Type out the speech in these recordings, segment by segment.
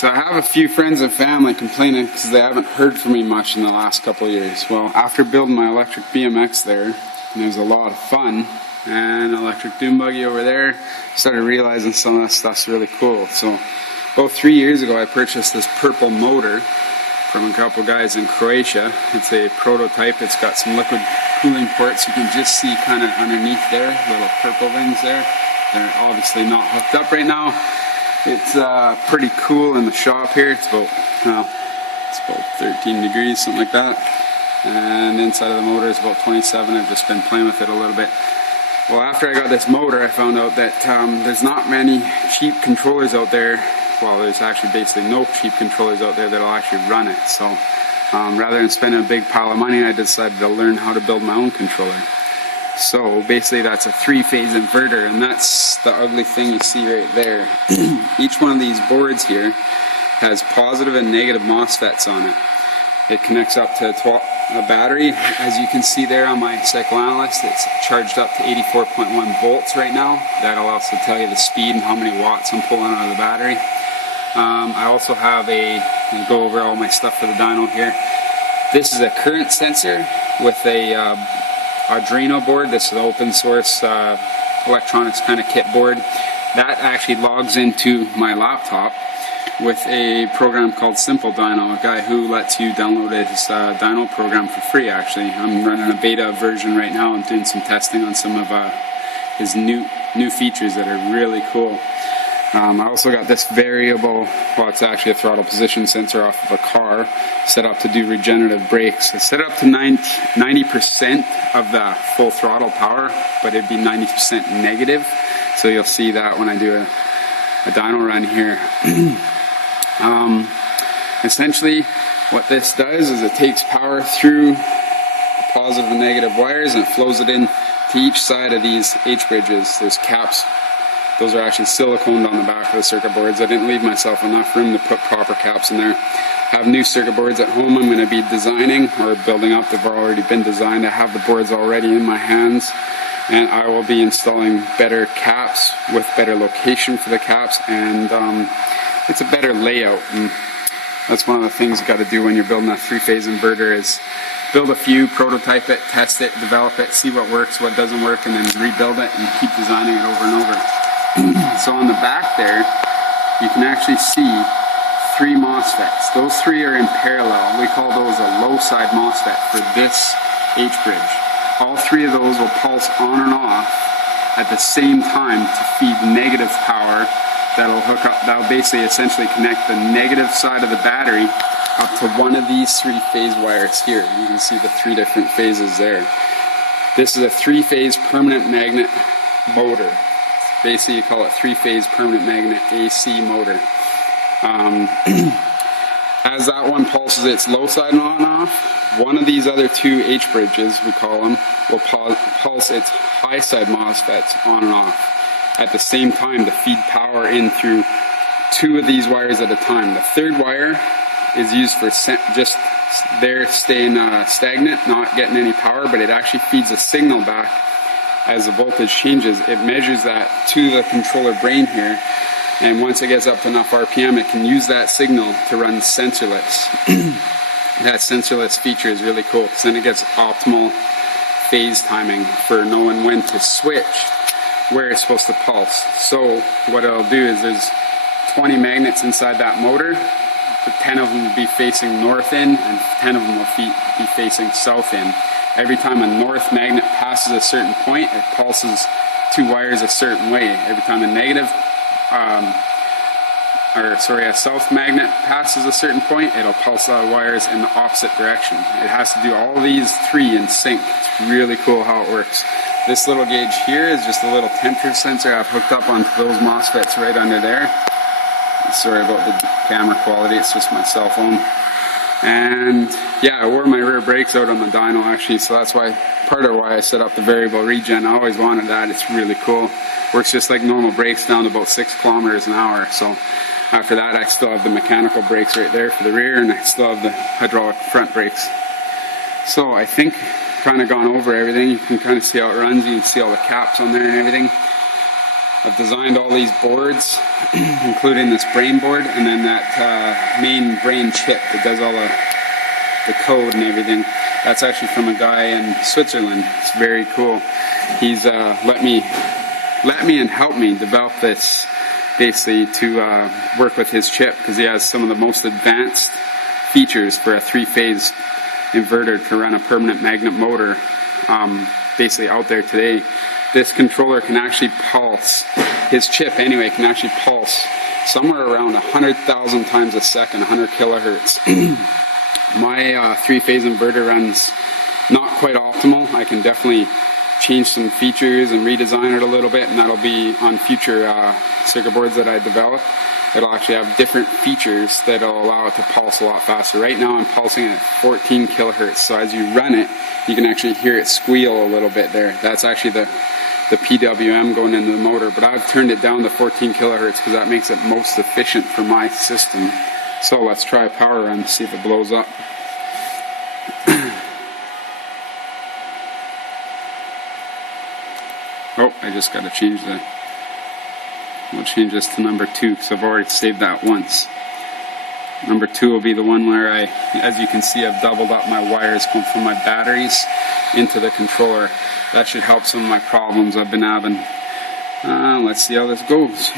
So I have a few friends and family complaining because they haven't heard from me much in the last couple of years. Well, after building my electric BMX there, and it was a lot of fun, and electric dune buggy over there, started realizing some of that stuff's really cool. So about 3 years ago I purchased this purple motor from a couple guys in Croatia. It's a prototype. It's got some liquid cooling ports. You can just see kind of underneath there, little purple things there. They're obviously not hooked up right now. It's pretty cool in the shop here. It's about 13 degrees, something like that. And inside of the motor is about 27. I've just been playing with it a little bit. Well, after I got this motor, I found out that there's not many cheap controllers out there. Well, there's actually basically no cheap controllers out there that'll actually run it. So rather than spending a big pile of money, I decided to learn how to build my own controller. So basically that's a 3-phase inverter, and that's the ugly thing you see right there. Each one of these boards here has positive and negative MOSFETs on it. It connects up to a battery. As you can see there on my psychoanalyst, it's charged up to 84.1 volts right now. That'll also tell you the speed and how many watts I'm pulling out of the battery. I also have I'll go over all my stuff for the dyno here. This is a current sensor with a Arduino board. This is an open source electronics kind of kit board. That actually logs into my laptop with a program called Simple Dyno, a guy who lets you download his dyno program for free actually. I'm running a beta version right now and doing some testing on some of his new features that are really cool. I also got this variable, well, it's actually a throttle position sensor off of a car, set up to do regenerative brakes. It's set up to 90% of the full throttle power, but it'd be 90% negative. So you'll see that when I do a dyno run here. Essentially, what this does is it takes power through the positive and negative wires and it flows it in to each side of these H bridges. There's caps. Those are actually siliconed on the back of the circuit boards. I didn't leave myself enough room to put proper caps in there. I have new circuit boards at home I'm going to be designing or building up. They've already been designed. I have the boards already in my hands, and I will be installing better caps with better location for the caps, and it's a better layout. And that's one of the things you got to do when you're building a 3-phase inverter is build a few, prototype it, test it, develop it, see what works, what doesn't work, and then rebuild it and keep designing it over and over. So on the back there, you can actually see 3 MOSFETs. Those 3 are in parallel. We call those a low side MOSFET for this H bridge. All 3 of those will pulse on and off at the same time to feed negative power that'll hook up, that'll basically essentially connect the negative side of the battery up to one of these 3-phase wires here. You can see the 3 different phases there. This is a 3-phase permanent magnet motor. Basically, you call it 3-phase permanent magnet AC motor. As that one pulses its low side on and off, one of these other 2 H bridges, we call them, will pulse its high side MOSFETs on and off at the same time to feed power in through 2 of these wires at a time. The 3rd wire is used for just there staying stagnant, not getting any power, but it actually feeds a signal back. As the voltage changes, it measures that to the controller brain here, and once it gets up to enough RPM, it can use that signal to run sensorless. That sensorless feature is really cool because then it gets optimal phase timing for knowing when to switch where it's supposed to pulse. So what it'll do is there's 20 magnets inside that motor, but 10 of them will be facing north in and 10 of them will be facing south in. Every time a north magnet passes a certain point, it pulses 2 wires a certain way. Every time a south magnet passes a certain point, it'll pulse the wires in the opposite direction. It has to do all these 3 in sync. It's really cool how it works. This little gauge here is just a little temperature sensor I've hooked up onto those MOSFETs right under there. Sorry about the camera quality, it's just my cell phone. And yeah, I wore my rear brakes out on the dyno actually, so that's part of why I set up the variable regen. I always wanted that. It's really cool. Works just like normal brakes down to about 6 kilometers an hour. So after that, I still have the mechanical brakes right there for the rear, and I still have the hydraulic front brakes. So I think kind of gone over everything. You can kind of see how it runs. You can see all the caps on there and everything. I've designed all these boards, including this brain board, and then that main brain chip that does all the code and everything. That's actually from a guy in Switzerland. It's very cool. He's let me and helped me develop this basically to work with his chip, because he has some of the most advanced features for a 3-phase inverter to run a permanent magnet motor basically out there today. This controller can actually pulse, his chip anyway, can actually pulse somewhere around 100,000 times a second, 100 kilohertz. My 3-phase inverter runs not quite optimal. I can definitely change some features and redesign it a little bit, and that'll be on future circuit boards that I develop. It'll actually have different features that'll allow it to pulse a lot faster. Right now I'm pulsing at 14 kilohertz, so as you run it, you can actually hear it squeal a little bit there. That's actually the PWM going into the motor, but I've turned it down to 14 kilohertz because that makes it most efficient for my system. So let's try a power run to see if it blows up. Oh, I just got to change we'll change this to number 2 because I've already saved that once. Number 2 will be the one where as you can see, I've doubled up my wires going from my batteries into the controller. That should help some of my problems I've been having. Let's see how this goes.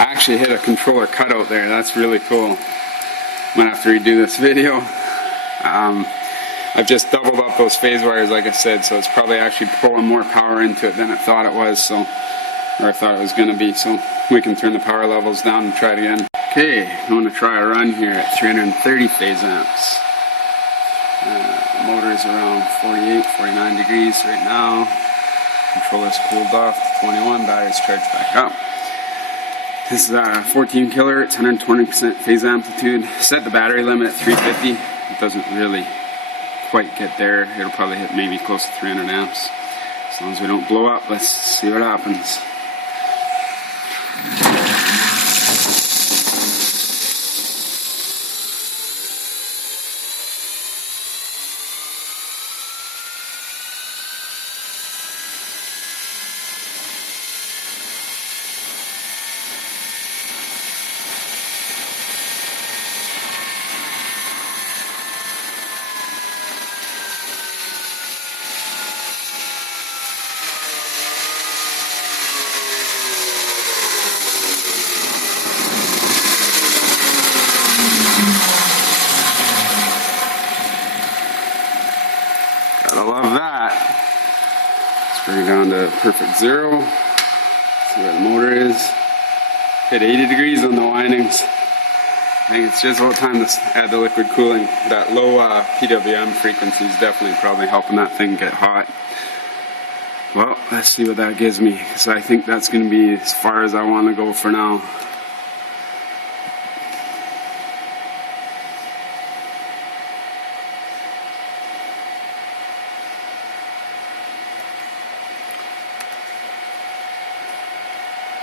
I actually hit a controller cutout there. That's really cool. I'm gonna have to redo this video. I've just doubled up those phase wires, like I said, so it's probably actually pulling more power into it than I thought it was, or I thought it was gonna be. So we can turn the power levels down and try it again. Okay, I'm gonna try a run here at 330 phase amps. The motor is around 48, 49 degrees right now. Controller's cooled off to 21, battery's charged back up. This is 14 kilohertz, 120% phase amplitude. Set the battery limit at 350. It doesn't really quite get there. It'll probably hit maybe close to 300 amps. As long as we don't blow up, let's see what happens. Gotta love that. Let's bring it down to perfect 0. See where the motor is. Hit 80 degrees on the windings. I think it's just about time to add the liquid cooling. That low PWM frequency is definitely probably helping that thing get hot. Well, let's see what that gives me, because I think that's going to be as far as I want to go for now.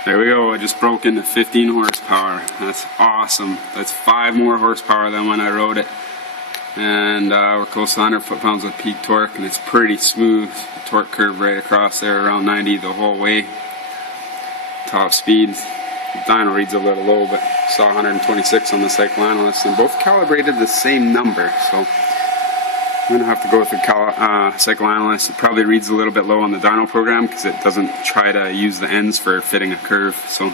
There we go, I just broke into 15 horsepower. That's awesome. That's 5 more horsepower than when I rode it. And we're close to 100 foot-pounds of peak torque, and it's pretty smooth. The torque curve right across there, around 90 the whole way. Top speed. The dyno reads a little low, but saw 126 on the cycle analyst, and both calibrated the same number. So I'm going to have to go with the cycle analyst. It probably reads a little bit low on the dyno program because it doesn't try to use the ends for fitting a curve. So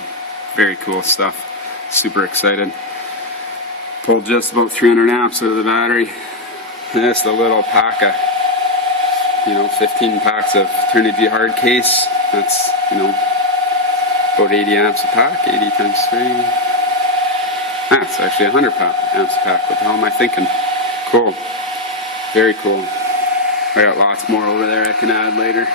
very cool stuff. Super excited. Pulled just about 300 amps out of the battery. Just a little pack of, 15 packs of Eternity hard case. That's, about 80 amps a pack. 80 times 3. It's actually 100 amps a pack. What the hell am I thinking? Cool. Very cool. I got lots more over there I can add later.